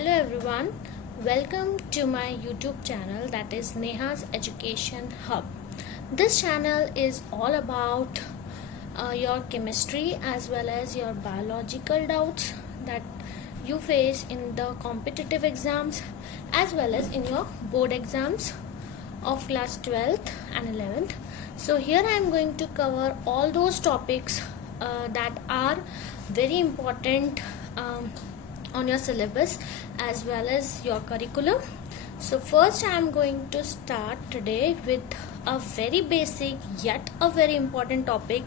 Hello everyone, welcome to my YouTube channel, that is Neha's Education Hub. This channel is all about your chemistry as well as your biological doubts that you face in the competitive exams as well as in your board exams of class 12th and 11th. So here I am going to cover all those topics that are very important on your syllabus as well as your curriculum. So first I am going to start today with a very basic yet a very important topic,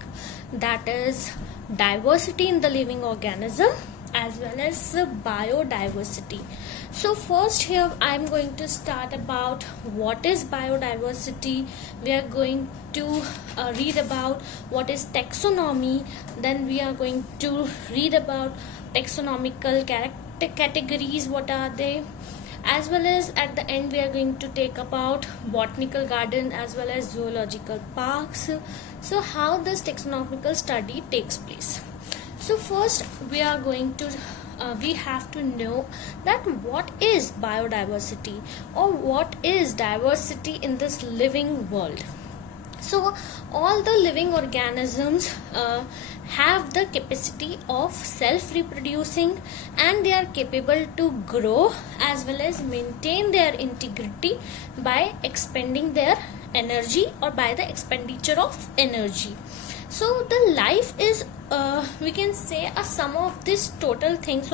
that is diversity in the living organism as well as biodiversity. So first here I am going to start about what is biodiversity. We are going to read about what is taxonomy, then we are going to read about taxonomical categories, what are they, as well as at the end we are going to take about botanical garden as well as zoological parks. So how this taxonomical study takes place. So first we are going to we have to know that what is biodiversity or what is diversity in this living world. So all the living organisms have the capacity of self-reproducing, and they are capable to grow as well as maintain their integrity by expending their energy or by the expenditure of energy. So the life is we can say a sum of these total things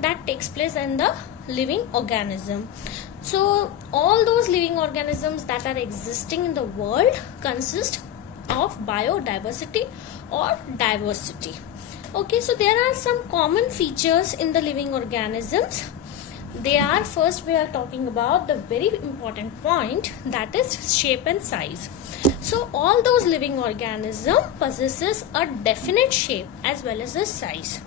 that takes place in the living organism. So all those living organisms that are existing in the world consist of biodiversity or diversity. Okay, so there are some common features in the living organisms. They are, first we are talking about the very important point, that is shape and size. So all those living organism possesses a definite shape as well as a size.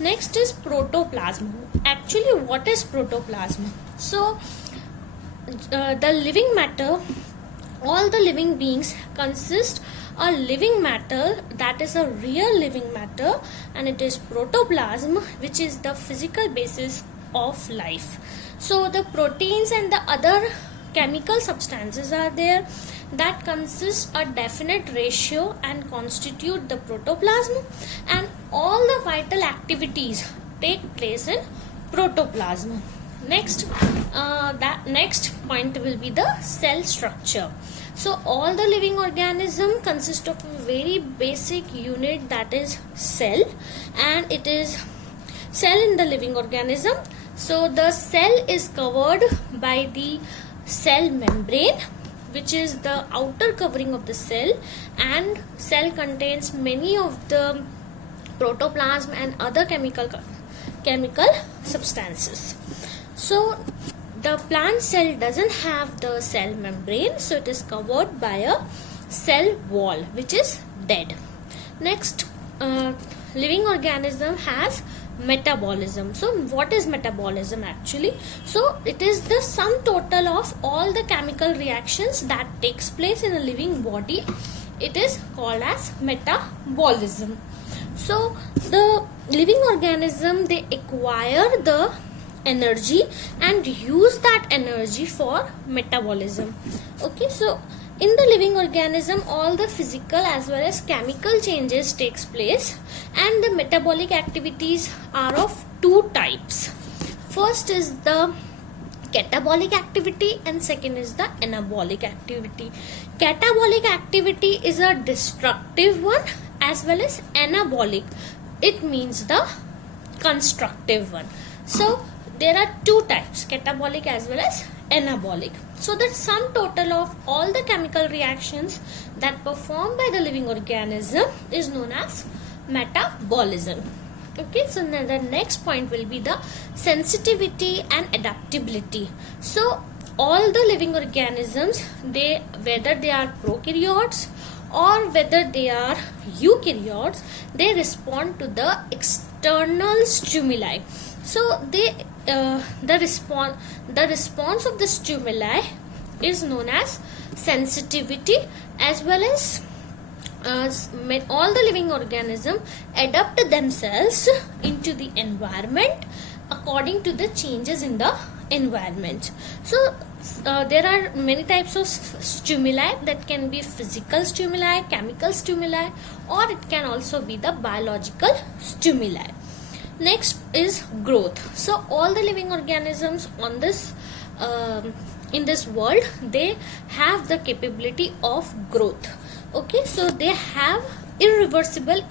Next is protoplasm. Actually, what is protoplasm? So the living matter, all the living beings consist a living matter, that is a real living matter, and it is protoplasm, which is the physical basis of life. So the proteins and the other chemical substances are there that consist a definite ratio and constitute the protoplasm, and all the vital activities take place in protoplasm. Next, that next point will be the cell structure. So all the living organism consist of a very basic unit, that is cell, and it is cell in the living organism. So the cell is covered by the cell membrane, which is the outer covering of the cell, and cell contains many of the protoplasm and other chemical substances. So the plant cell doesn't have the cell membrane, so it is covered by a cell wall which is dead. Next, living organism has metabolism. So what is metabolism actually? So it is the sum total of all the chemical reactions that takes place in a living body. It is called as metabolism. So the living organism, they acquire the energy and use that energy for metabolism. Okay, so in the living organism, all the physical as well as chemical changes takes place, and the metabolic activities are of two types. First is the catabolic activity and second is the anabolic activity. Catabolic activity is a destructive one as well as anabolic, it means the constructive one. So there are two types, catabolic as well as anabolic. So the sum total of all the chemical reactions that performed by the living organism is known as metabolism. Okay, so now the next point will be the sensitivity and adaptability. So all the living organisms, they, whether they are prokaryotes or whether they are eukaryotes, they respond to the external stimuli. So they the response of the stimuli is known as sensitivity, as well as all the living organisms adapt themselves into the environment according to the changes in the environment. So there are many types of stimuli that can be physical stimuli, chemical stimuli, or it can also be the biological stimuli. Next is growth. So all the living organisms on this in this world, they have the capability of growth. Okay, so they have irreversible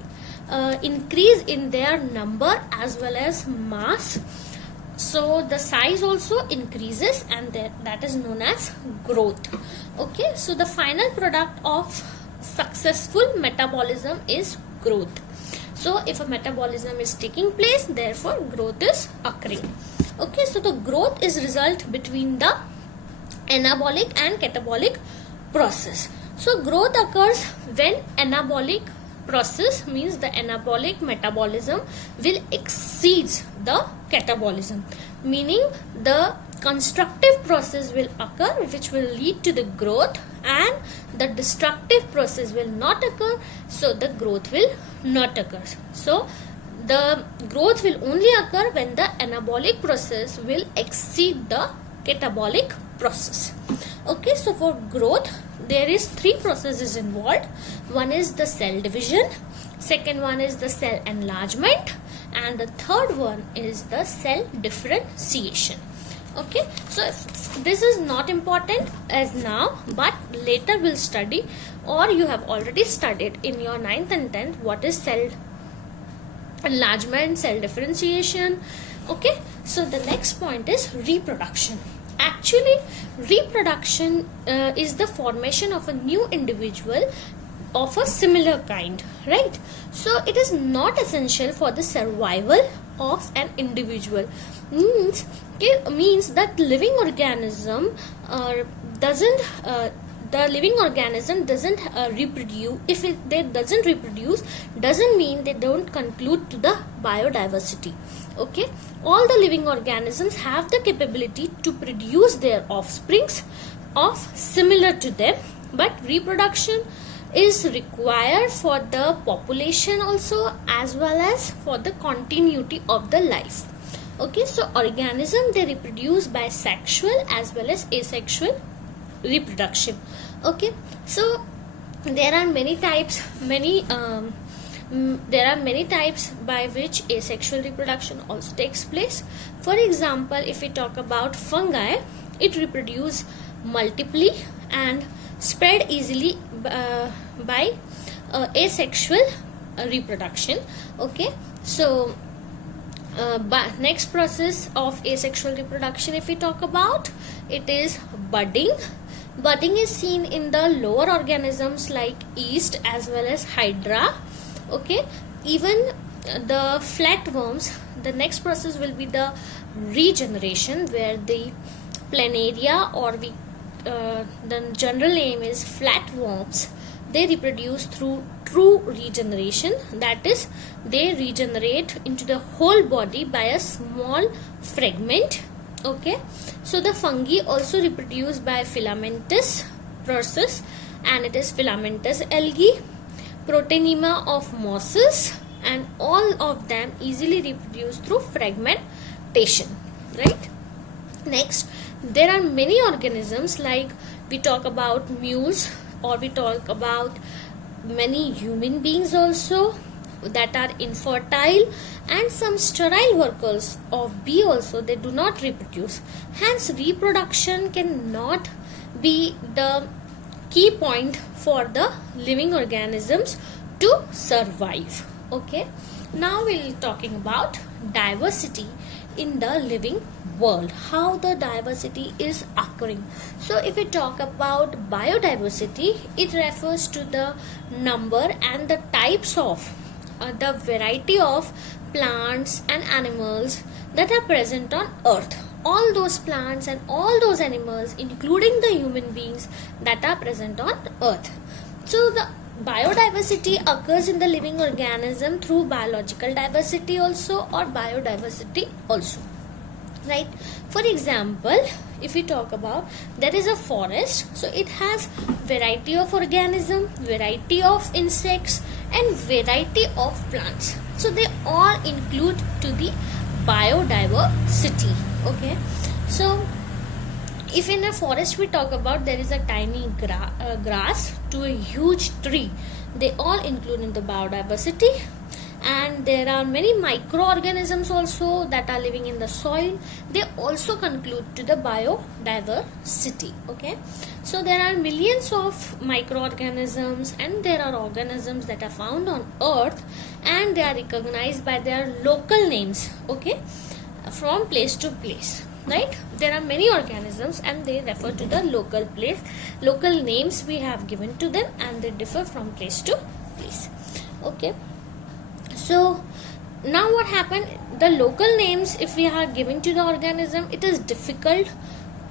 increase in their number as well as mass. So the size also increases, and that is known as growth. Okay, so the final product of successful metabolism is growth. So if a metabolism is taking place, therefore growth is occurring. Okay, so the growth is result between the anabolic and catabolic process. So growth occurs when anabolic process, means the anabolic metabolism will exceeds the catabolism, meaning the constructive process will occur which will lead to the growth, and the destructive process will not occur, so the growth will not occur. So the growth will only occur when the anabolic process will exceed the catabolic process. Okay, so for growth there is three processes involved. One is the cell division, second one is the cell enlargement, and the third one is the cell differentiation. Okay, so this is not important as now, but later we'll study, or you have already studied in your 9th and 10th, what is cell enlargement, cell differentiation. Okay, so the next point is reproduction. Actually, reproduction is the formation of a new individual of a similar kind, right? So it is not essential for the survival of an individual. Means that living organism doesn't reproduce. If they doesn't reproduce, doesn't mean they don't conclude to the biodiversity. Okay, all the living organisms have the capability to produce their offsprings of similar to them, but reproduction is required for the population also, as well as for the continuity of the life. Okay, so organisms, they reproduce by sexual as well as asexual reproduction. Okay, so there are many types by which asexual reproduction also takes place. For example, if we talk about fungi, it reproduce multiply and spread easily by asexual reproduction. Okay, so next process of asexual reproduction, if we talk about, it is budding. Budding is seen in the lower organisms like yeast as well as hydra. Okay, even the flatworms, the next process will be the regeneration, where the planaria, or the general name is flatworms, they reproduce through true regeneration. That is, they regenerate into the whole body by a small fragment. Okay, so the fungi also reproduce by filamentous process, and it is filamentous algae, protonema of mosses, and all of them easily reproduce through fragmentation, right? Next, there are many organisms, like we talk about mules, or we talk about many human beings also, that are infertile, and some sterile workers of bee also, they do not reproduce. Hence reproduction cannot be the key point for the living organisms to survive. Okay, now we'll talking about diversity in the living world, how the diversity is occurring. So if we talk about biodiversity, it refers to the number and the types of the variety of plants and animals that are present on earth. All those plants and all those animals, including the human beings, that are present on earth. So the biodiversity occurs in the living organism through biological diversity also, or biodiversity also, right? For example, if we talk about, there is a forest, so it has variety of organism, variety of insects, and variety of plants. So they all include to the biodiversity. Okay, so if in a forest we talk about, there is a tiny grass to a huge tree, they all include in the biodiversity. And there are many microorganisms also that are living in the soil, they also conclude to the biodiversity. Okay, so there are millions of microorganisms and there are organisms that are found on earth, and they are recognized by their local names. Okay, from place to place, right? There are many organisms and they refer to the local place, local names we have given to them, and they differ from place to place. Okay, so now what happened, the local names if we are giving to the organism, it is difficult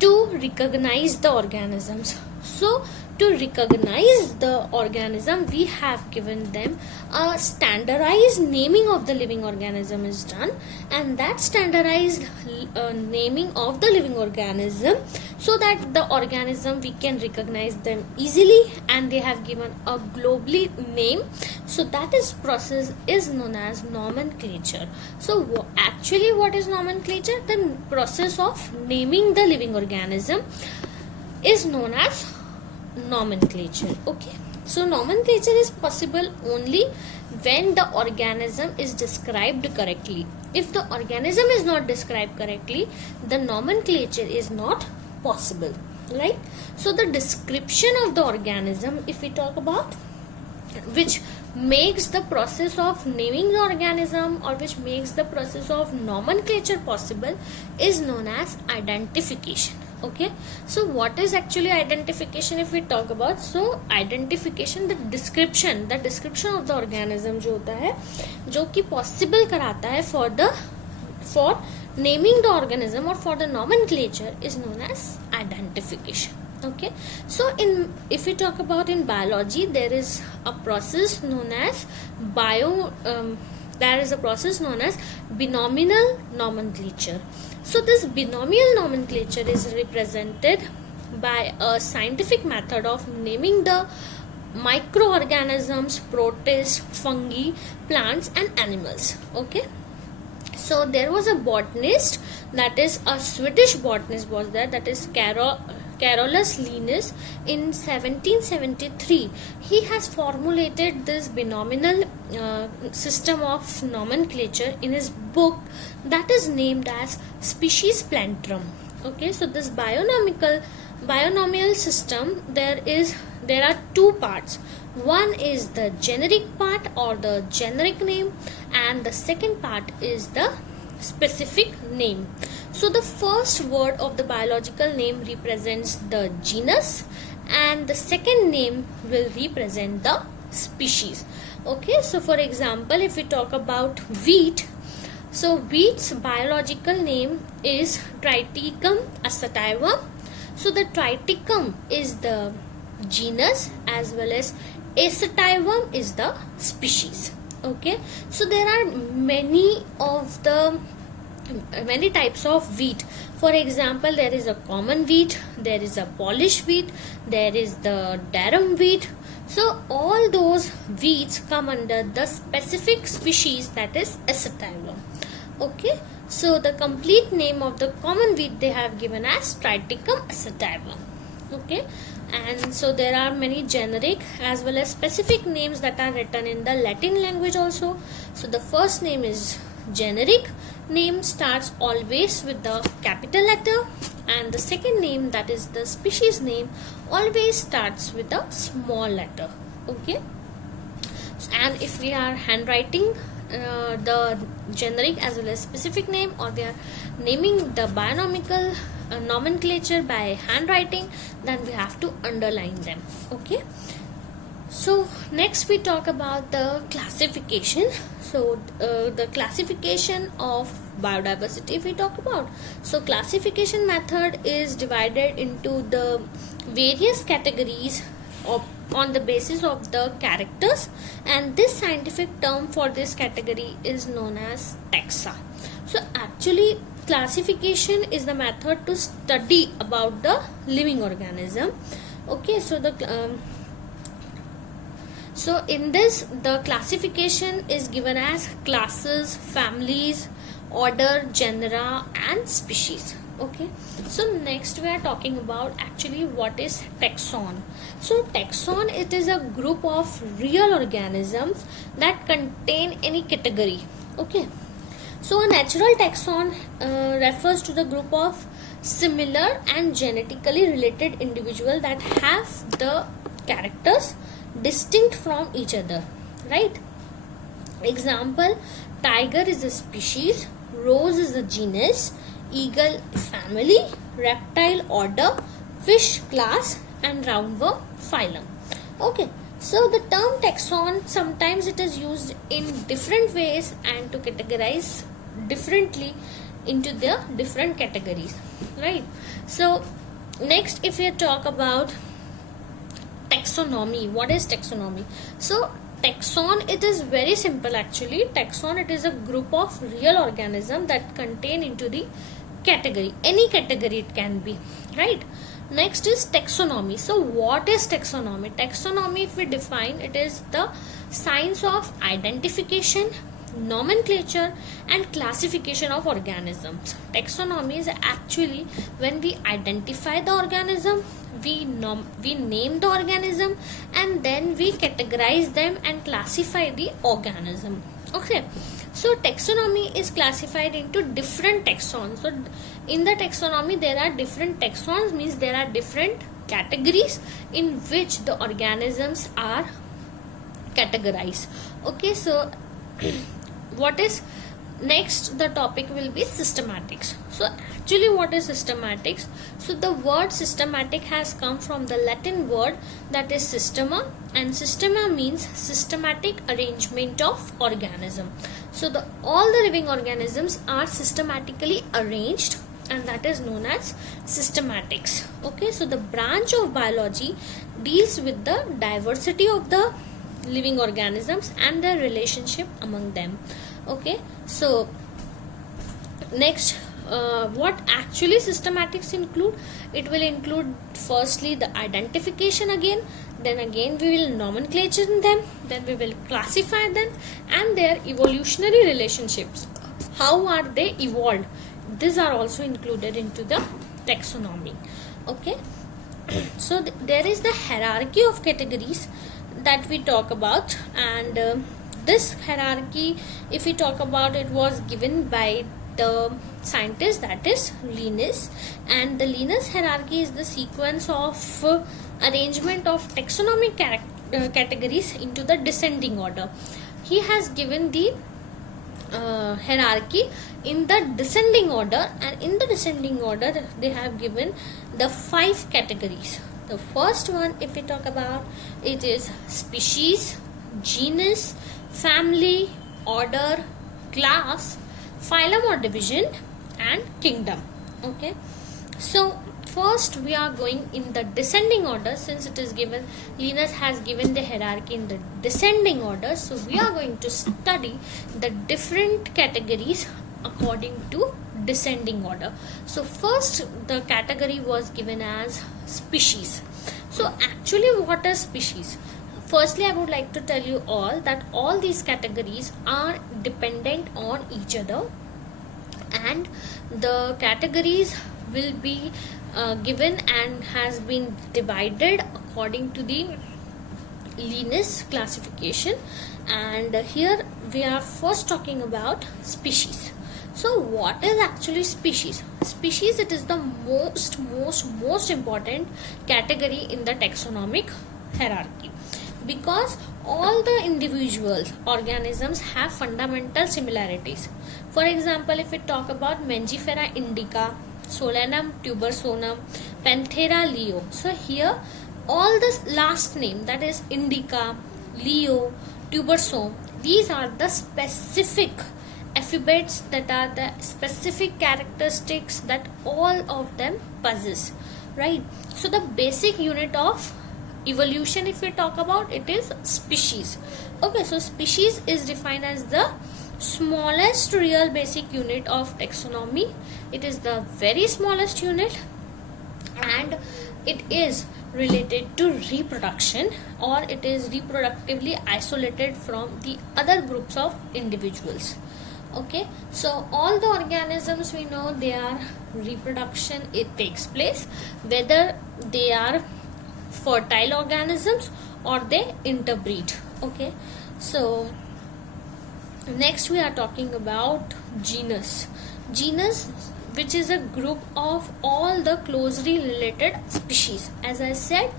to recognize the organisms. So to recognize the organism, we have given them a standardized naming of the living organism is done, and that standardized naming of the living organism, so that the organism we can recognize them easily, and they have given a globally name. So that is process is known as nomenclature. So actually what is nomenclature? The process of naming the living organism is known as nomenclature. Okay, so nomenclature is possible only when the organism is described correctly. If the organism is not described correctly, the nomenclature is not possible, right? So the description of the organism, if we talk about, which makes the process of naming the organism, or which makes the process of nomenclature possible, is known as identification. Okay, so what is actually identification if we talk about? So identification, the description of the organism जो होता है, जो कि possible कराता है for naming the organism or for the nomenclature, is known as identification. Okay, so if we talk about in biology, there is a process known as binomial nomenclature. So this binomial nomenclature is represented by a scientific method of naming the microorganisms, protists, fungi, plants and animals. Okay, so there was a botanist, that is a Swedish botanist was there, that is Carolus Linnaeus. In 1773 he has formulated this binomial system of nomenclature in his book that is named as Species Plantrum. Okay, so this binomial system, there are two parts. One is the generic part or the generic name, and the second part is the specific name. So the first word of the biological name represents the genus, and the second name will represent the species. Okay, so for example, if we talk about wheat, so wheat's biological name is Triticum acetivum. So the Triticum is the genus as well as acetivum is the species. Okay, so there are many types of wheat. For example, there is a common wheat, there is a Polish wheat, there is the durum wheat. So all those wheats come under the specific species, that is acetivum. Okay, so the complete name of the common wheat they have given as Triticum acetivum. Okay, and so there are many generic as well as specific names that are written in the Latin language also. So the first name is generic name, starts always with the capital letter, and the second name, that is the species name, always starts with a small letter. Okay, and if we are handwriting the generic as well as specific name, or we are naming the binomial nomenclature by handwriting, then we have to underline them. Okay, so next we talk about the classification. So the classification of biodiversity, if we talk about, so classification method is divided into the various categories on the basis of the characters, and this scientific term for this category is known as taxa. So actually classification is the method to study about the living organism. Okay, so so in this, the classification is given as classes, families, order, genera and species. Okay, so next we are talking about actually what is taxon. So taxon, it is a group of real organisms that contain any category. Okay, so a natural taxon refers to the group of similar and genetically related individuals that have the characters distinct from each other, right? Example, tiger is a species, rose is a genus, eagle family, reptile order, fish class and roundworm phylum. Okay, so the term taxon, sometimes it is used in different ways and to categorize differently into the different categories, right? So next, if we talk about taxonomy, what is taxonomy? So taxon, it is very simple actually. Taxon, it is a group of real organism that contain into the category, any category it can be, right? Next is taxonomy. So what is taxonomy? Taxonomy, if we define, it is the science of identification, nomenclature and classification of organisms. Taxonomy is actually when we identify the organism, we name the organism and then we categorize them and classify the organism. Okay, so taxonomy is classified into different taxons. So in the taxonomy there are different taxons, means there are different categories in which the organisms are categorized. Okay, so what is next, the topic will be systematics. So actually what is systematics? So the word systematic has come from the Latin word that is systema, and systema means systematic arrangement of organism. So all the living organisms are systematically arranged and that is known as systematics. Okay, so the branch of biology deals with the diversity of the living organisms and their relationship among them. Okay, so next, what actually systematics include? It will include firstly the identification again, then again we will nomenclature them, then we will classify them and their evolutionary relationships. How are they evolved? These are also included into the taxonomy. Okay, so there is the hierarchy of categories that we talk about, and this hierarchy, if we talk about, it was given by the scientist that is Linus, and the Linus hierarchy is the sequence of arrangement of taxonomic categories into the descending order. He has given the hierarchy in the descending order, and in the descending order they have given the 5 categories. The first one, if we talk about, it is species, genus, family, order, class, phylum or division and kingdom. Okay, so first we are going in the descending order, since it is given, Linus has given the hierarchy in the descending order, so we are going to study the different categories according to descending order. So first the category was given as species. So actually what is species? Firstly, I would like to tell you all that all these categories are dependent on each other, and the categories will be given and has been divided according to the Linus classification. And here we are first talking about species. So what is actually species? Species, it is the most important category in the taxonomic hierarchy, because all the individual organisms have fundamental similarities. For example, if we talk about Mangifera indica, Solanum tubersonum, Panthera leo. So here all this last name, that is indica, leo, tubersome, these are the specific alphabets, that are the specific characteristics that all of them possess, right? So the basic unit of evolution, if we talk about, it is species. Okay, so species is defined as the smallest real basic unit of taxonomy. It is the very smallest unit, and it is related to reproduction, or it is reproductively isolated from the other groups of individuals. Okay, so all the organisms we know they are reproduction, it takes place whether they are fertile organisms or they interbreed. Okay, so next we are talking about genus. Genus, which is a group of all the closely related species. As I said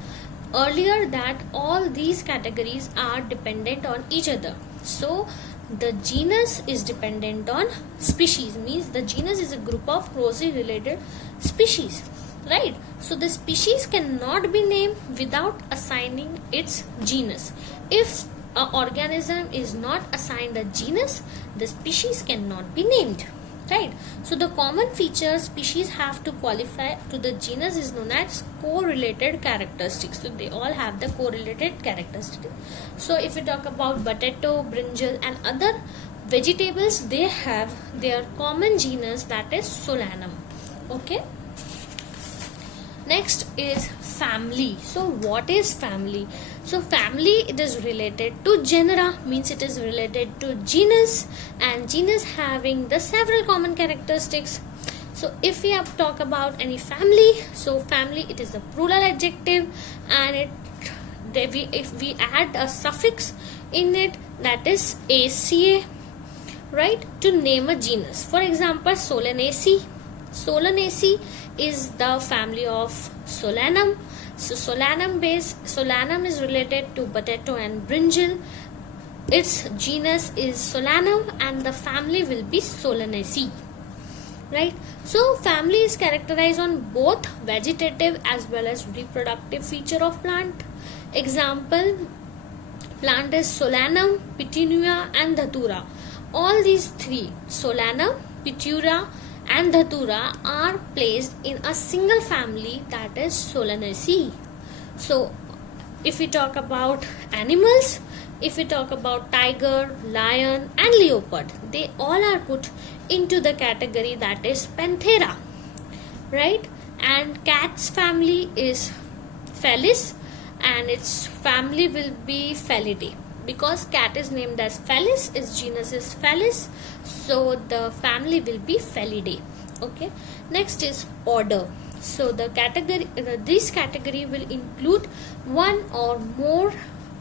earlier that all these categories are dependent on each other. So the genus is dependent on species, means the genus is a group of closely related species, right? So the species cannot be named without assigning its genus. If an organism is not assigned a genus, the species cannot be named, right? So the common feature species have to qualify to the genus is known as correlated characteristics. So they all have the correlated characteristics. So if we talk about potato, brinjal and other vegetables, they have their common genus, that is Solanum. Okay, next is family. So what is family? So family, it is related to genera, means it is related to genus, and genus having the several common characteristics. So if we have talk about any family, so family, it is a plural adjective, and if we add a suffix in it, that is aca, right, to name a genus. For example, Solanaceae. Solanaceae is the family of Solanum. So Solanum is related to potato and brinjal. Its genus is Solanum and the family will be Solanaceae, right? So family is characterized on both vegetative as well as reproductive feature of plant. Example, plant is Solanum, Petunia and Dhatura. All these three, Solanum, Petunia and Dhatura, are placed in a single family, that is Solanaceae. So if we talk about animals, if we talk about tiger, lion and leopard, they all are put into the category that is Panthera, right? And cat's family is Felis and its family will be Felidae. Because cat is named as Felis, its genus is Felis, so the family will be Felidae. Okay, next is order. So the category, this category will include one or more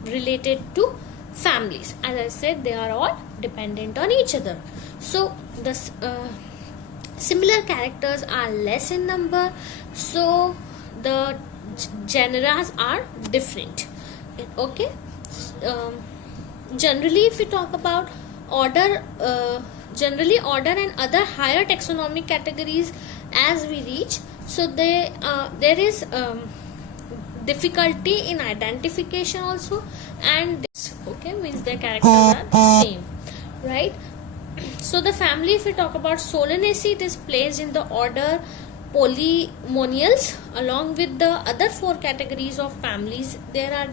related to families. As I said, they are all dependent on each other. So the similar characters are less in number, so the genera are different. Okay. Generally, if we talk about order, generally order and other higher taxonomic categories as we reach, so there is difficulty in identification also, and this, okay, means their characters are same, right? So the family, if we talk about Solanaceae, it is placed in the order Polymoniales. Along with the other four categories of families, there are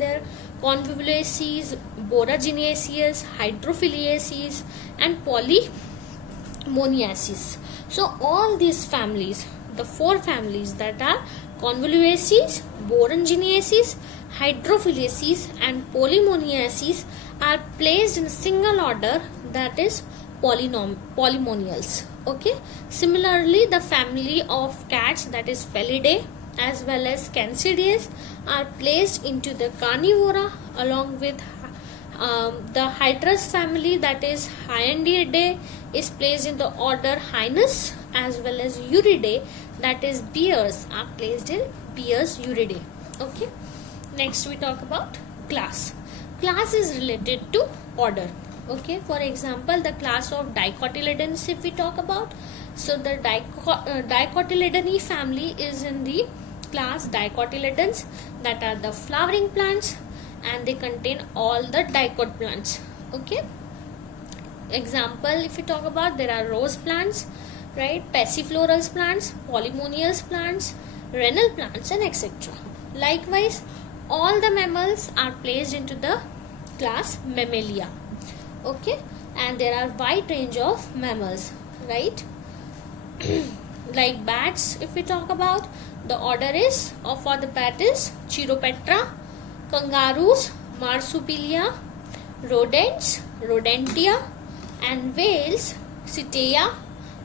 Convolvulaceae, Boraginaceae, Hydrophiliaceae and Polymoniaceae. So all these families, the four families, that are Convolvulaceae, Boraginaceae, Hydrophiliaceae and Polymoniaceae, are placed in a single order, that is Polymoniales. Okay. Similarly, the family of cats, that is Felidae as well as Cansidae, are placed into the Carnivora, along with the Hydrus family, that is Hyandidae, is placed in the order Hynus, as well as Euridae, that is bears, are placed in Bears Euridae. Okay. Next we talk about class. Class is related to order. Okay, for example, the class of Dicotyledons, if we talk about, so the Dicotyledonidae family is in the class Dicotyledons, that are the flowering plants, and they contain all the dicot plants. Okay, example, if we talk about, there are rose plants, right, passiflorals plants, polymonials plants, renal plants and etc. Likewise, all the mammals are placed into the class Mammalia. Okay, and there are wide range of mammals, right? Like bats, if we talk about, the order is, for the bat is Chiropetra, kangaroos, Marsupialia, rodents, Rodentia, and whales, Cetacea,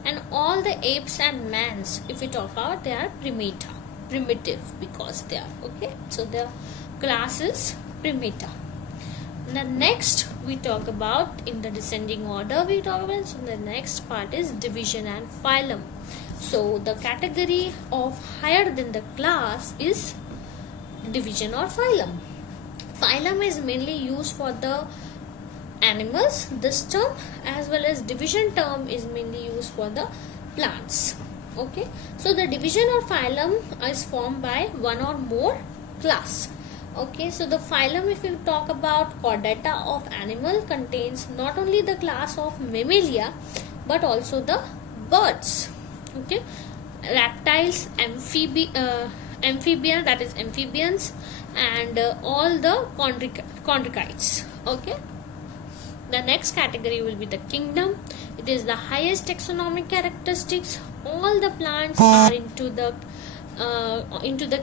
and all the apes and mans, if we talk about, they are primata, primitive, because they are okay. So the class is primata. The next we talk about in the descending order we talk about. So the next part is division and phylum. So the category of higher than the class is division or phylum. Phylum is mainly used for the animals, this term, as well as division term is mainly used for the plants. Okay, so the division or phylum is formed by one or more class. Okay, so the phylum, if you talk about chordata of animal, contains not only the class of Mammalia but also the birds. Okay, reptiles, amphibian, that is amphibians, and all the chondrichites. Okay, the next category will be the kingdom. It is the highest taxonomic characteristics. All the plants are into the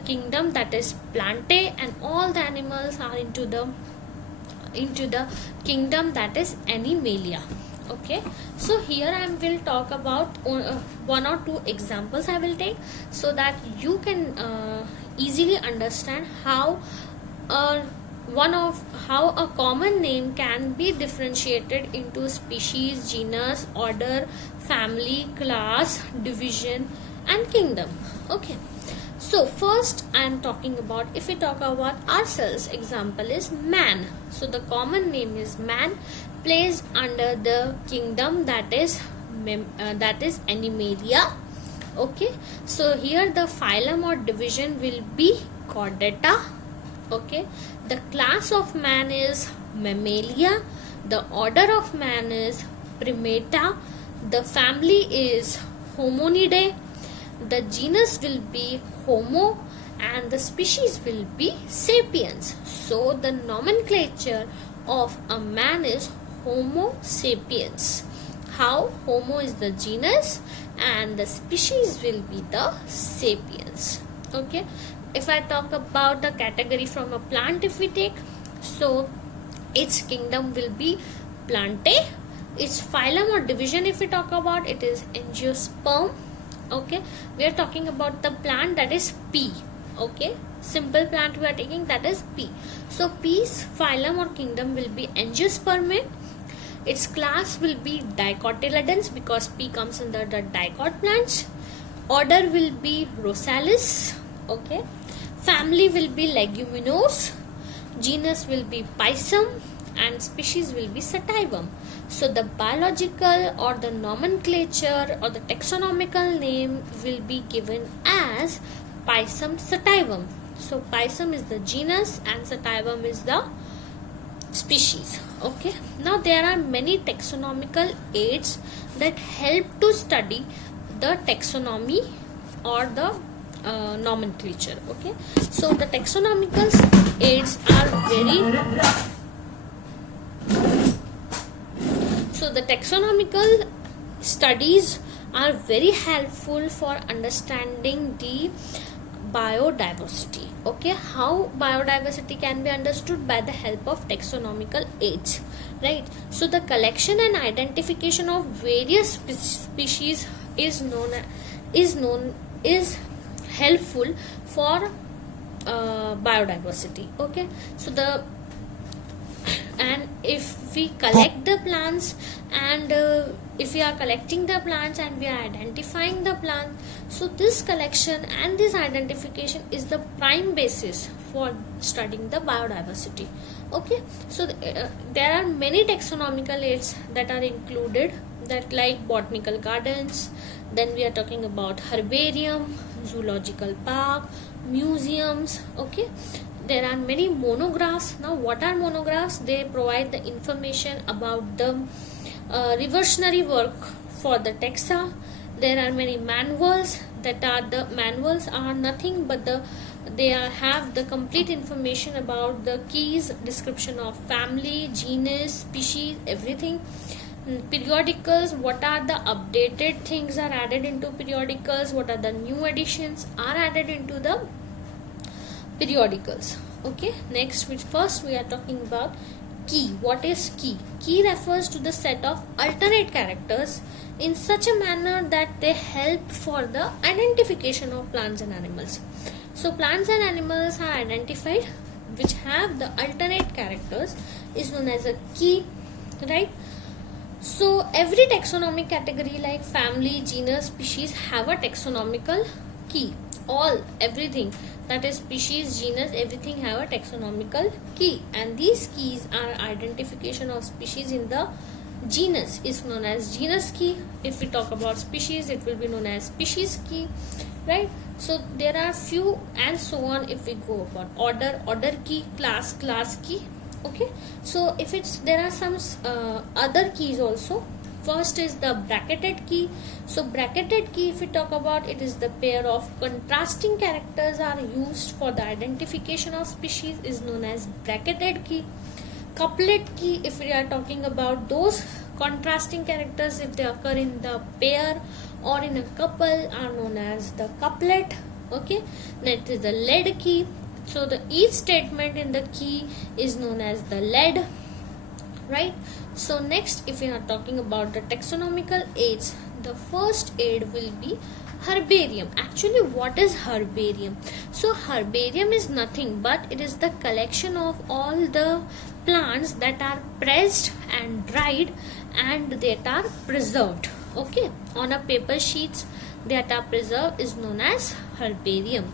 kingdom, that is Plantae, and all the animals are into the kingdom, that is Animalia. Okay, so here I will talk about one or two examples I will take, so that you can easily understand how a common name can be differentiated into species, genus, order, family, class, division, and kingdom. Okay, so first I am talking about, if we talk about ourselves, example is man. So the common name is man, placed under the kingdom, that is Animalia. Okay, so here the phylum or division will be Chordata. Okay, the class of man is Mammalia, the order of man is Primata, the family is Hominidae, the genus will be Homo, and the species will be Sapiens. So the nomenclature of a man is Homo sapiens. How? Homo is the genus and the species will be the Sapiens. Okay, if I talk about the category from a plant, if we take, so its kingdom will be Plantae. Its phylum or division, if we talk about, it is Angiosperm. Okay, we are talking about the plant, that is pea. Okay, simple plant we are taking, that is pea. So pea's phylum or kingdom will be Angiospermae. Its class will be Dicotyledons, because pea comes under the dicot plants. Order will be Rosalis. Okay, family will be Leguminose, genus will be Pisum, and species will be Sativum. So the biological or the nomenclature or the taxonomical name will be given as Pisum sativum. So Pisum is the genus and Sativum is the species. Okay, now there are many taxonomical aids that help to study the taxonomy or the nomenclature. Okay, so the taxonomical aids are the taxonomical studies are very helpful for understanding the biodiversity. Okay, how biodiversity can be understood? By the help of taxonomical aids, right? So the collection and identification of various species is helpful for biodiversity. Okay, so and if we collect the plants and if we are collecting the plants and we are identifying the plant, so this collection and this identification is the prime basis for studying the biodiversity. Okay, so there are many taxonomical aids that are included, that like botanical gardens, then we are talking about herbarium, zoological park, museums. Okay, there are many monographs. Now what are monographs? They provide the information about the reversionary work for the taxa. There are many manuals, the manuals are nothing but they have the complete information about the keys, description of family, genus, species, everything. Periodicals, what are the updated things are added into periodicals, what are the new additions are added into the periodicals. Okay, next first we are talking about key. What is key? Key refers to the set of alternate characters in such a manner that they help for the identification of plants and animals. So plants and animals are identified which have the alternate characters is known as a key, right? So every taxonomic category like family, genus, species have a taxonomical key. Everything that is species, genus, everything have a taxonomical key, and these keys are identification of species in the genus is known as genus key. If we talk about species, it will be known as species key, right? So there are few and so on. If we go about order key, class key. Okay, so if it's there are some other keys also. First is the bracketed key. So bracketed key, if we talk about, it is the pair of contrasting characters are used for the identification of species is known as bracketed key. Couplet key, if we are talking about those contrasting characters, if they occur in the pair or in a couple, are known as the couplet. Okay, that is the lead key. So the each statement in the key is known as the lead, right? So next, if we are talking about the taxonomical aids, the first aid will be herbarium. Actually, what is herbarium? So herbarium is nothing but it is the collection of all the plants that are pressed and dried and that are preserved, okay, on a paper sheets that are preserved is known as herbarium.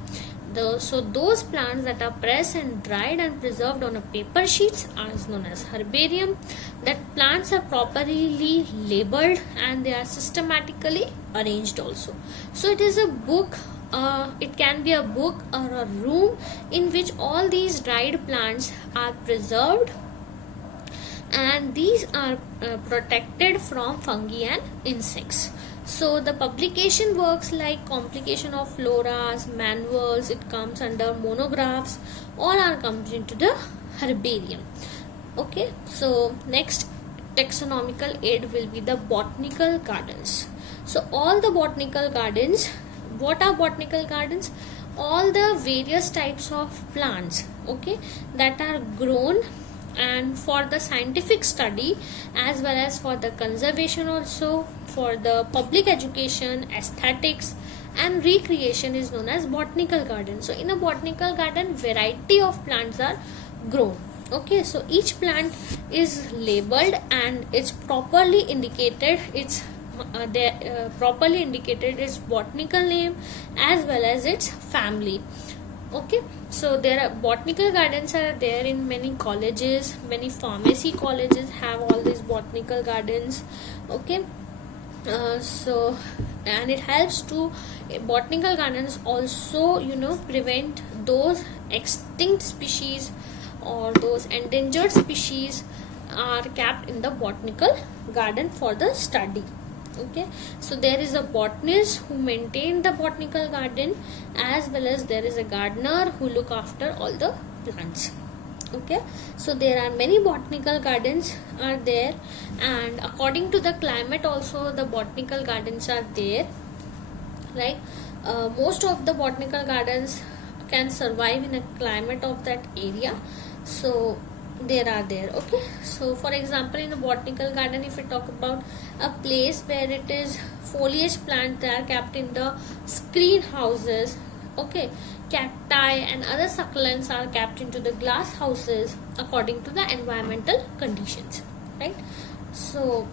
So those plants that are pressed and dried and preserved on a paper sheets are known as herbarium. That plants are properly labeled and they are systematically arranged also. So it is a book, it can be a book or a room in which all these dried plants are preserved, and these are protected from fungi and insects. So the publication works like complication of floras, manuals, it comes under monographs, all are comes into the herbarium. Okay, so next taxonomical aid will be the botanical gardens. So all the botanical gardens, what are botanical gardens? All the various types of plants, okay, that are grown and for the scientific study as well as for the conservation also, for the public education, aesthetics and recreation is known as botanical garden. So in a botanical garden, variety of plants are grown. Okay, so each plant is labeled and it's properly indicated, properly indicated its botanical name as well as its family. Okay, so there are botanical gardens are there in many colleges, many pharmacy colleges have all these botanical gardens. Okay, so and it helps to botanical gardens also, prevent those extinct species or those endangered species are kept in the botanical garden for the study. Okay, so there is a botanist who maintain the botanical garden as well as there is a gardener who look after all the plants. Okay, so there are many botanical gardens are there, and according to the climate also the botanical gardens are there, right? Most of the botanical gardens can survive in a climate of that area, so there are there. Okay, so for example, in a botanical garden, if we talk about a place where it is foliage plant, they are kept in the screen houses. Okay, cacti and other succulents are kept into the glass houses according to the environmental conditions, right? So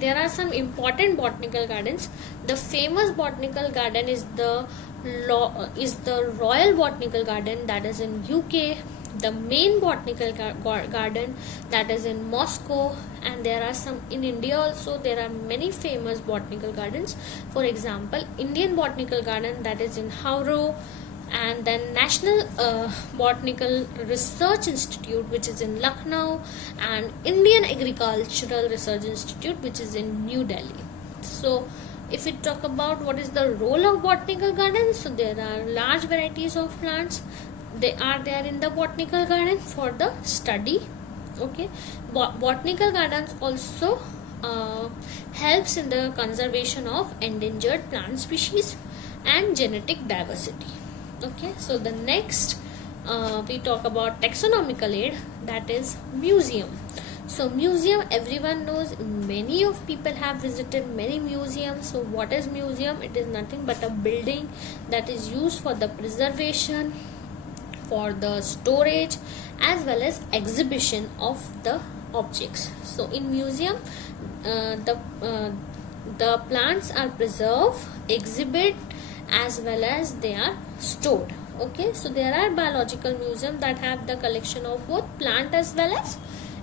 there are some important botanical gardens. The famous botanical garden is the Royal Botanical Garden, that is in UK. The main botanical garden, that is in Moscow, and there are some in India also. There are many famous botanical gardens. For example, Indian Botanical Garden, that is in Howrah, and then National Botanical Research Institute, which is in Lucknow, and Indian Agricultural Research Institute, which is in New Delhi. So if we talk about what is the role of botanical gardens, so there are large varieties of plants. They are there in the botanical garden for the study. Okay, botanical gardens also helps in the conservation of endangered plant species and genetic diversity. Okay, so the next we talk about taxonomical aid, that is museum. So museum, everyone knows, many of people have visited many museums. So what is museum? It is nothing but a building that is used for the preservation, for the storage, as well as exhibition of the objects. So in museum, the plants are preserved, exhibit, as well as they are stored. Okay, so there are biological museums that have the collection of both plant as well as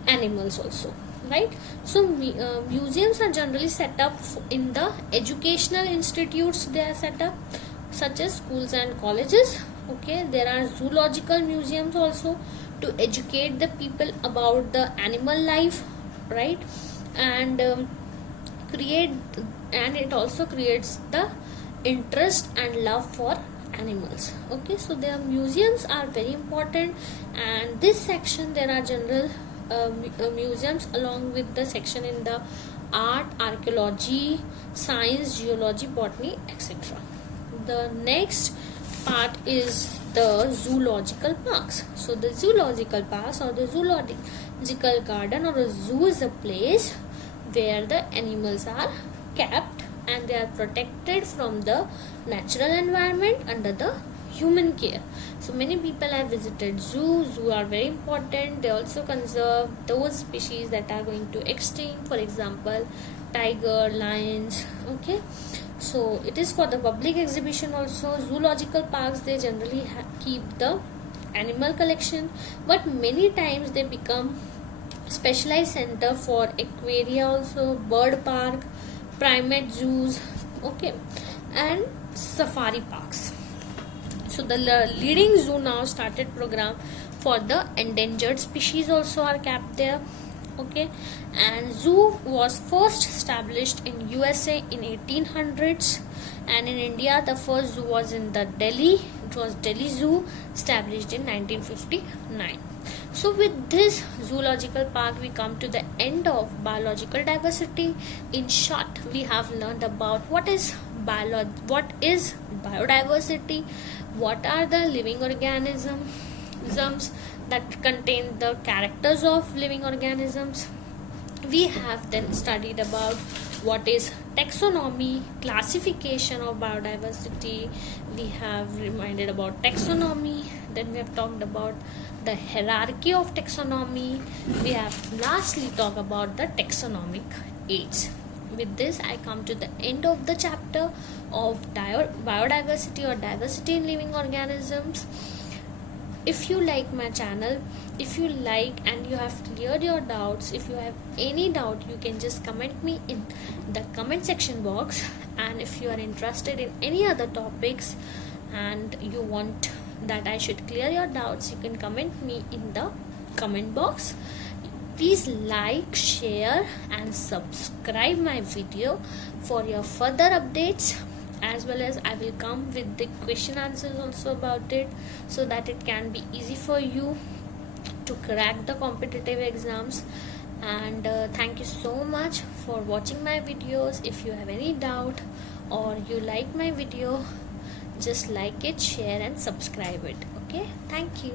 animals also, right? So museums are generally set up in the educational institutes. They are set up such as schools and colleges. Okay, there are zoological museums also to educate the people about the animal life, right? And it also creates the interest and love for animals. Okay, so their museums are very important, and this section there are general museums along with the section in the art, archaeology, science, geology, botany, etc. The next part is the zoological parks. So the zoological parks or the zoological garden or a zoo is a place where the animals are kept and they are protected from the natural environment under the human care. So many people have visited zoos. Zoos are very important. They also conserve those species that are going to extinct, for example tiger, lions. Okay, so it is for the public exhibition also. Zoological parks, they generally keep the animal collection, but many times they become specialized center for aquaria also, bird park, primate zoos, okay, and safari parks. So the leading zoo now started program for the endangered species also are kept there. Okay, and zoo was first established in USA in 1800s, and in India the first zoo was in the Delhi. It was Delhi Zoo, established in 1959. So with this zoological park, we come to the end of biological diversity. In short, we have learned about what is biodiversity, what are the living organisms that contain the characters of living organisms. We have then studied about what is taxonomy, classification of biodiversity. We have reminded about taxonomy. Then we have talked about the hierarchy of taxonomy. We have lastly talked about the taxonomic aids. With this, I come to the end of the chapter of biodiversity or diversity in living organisms. If you like my channel, if you like and you have cleared your doubts, if you have any doubt, you can just comment me in the comment section box. And if you are interested in any other topics and you want that I should clear your doubts, you can comment me in the comment box. Please like, share and subscribe my video for your further updates, as well as I will come with the question answers also about it, so that it can be easy for you to crack the competitive exams. And thank you so much for watching my videos. If you have any doubt or you like my video, just like it, share and subscribe it. Okay, thank you.